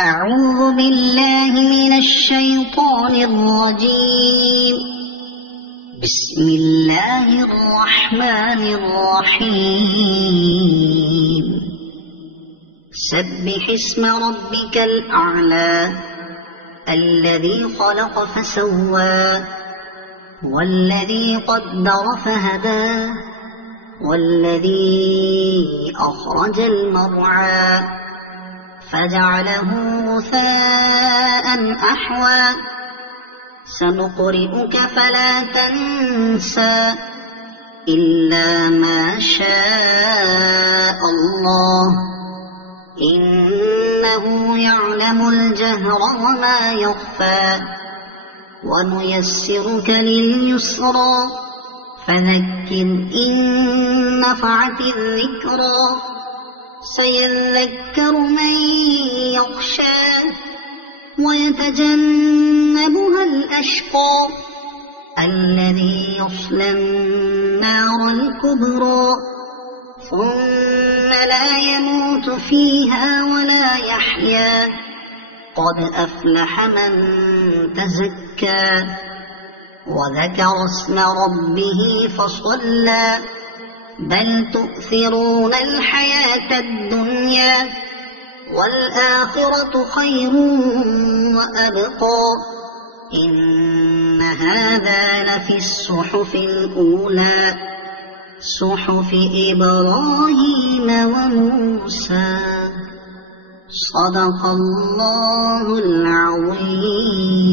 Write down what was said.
أعوذ بالله من الشيطان الرجيم. بسم الله الرحمن الرحيم. سبح اسم ربك الأعلى الذي خلق فسوى والذي قدر فهدى والذي أخرج المرعى فجعله غثاء أحوى سنقرئك فلا تنسى إلا ما شاء الله إنه يعلم الجهر وما يخفى ونيسرك لليسرى فذكر إن نفعت الذكرى سيذكر من يخشى ويتجنبها الأشقى الذي يصلى النار الكبرى ثم لا يموت فيها ولا يحيا قد أفلح من تزكى وذكر اسم ربه فصلى بل تؤثرون الحياة الدنيا والآخرة خير وأبقى إن هذا لفي الصحف الأولى صحف إبراهيم وموسى صدق الله العظيم.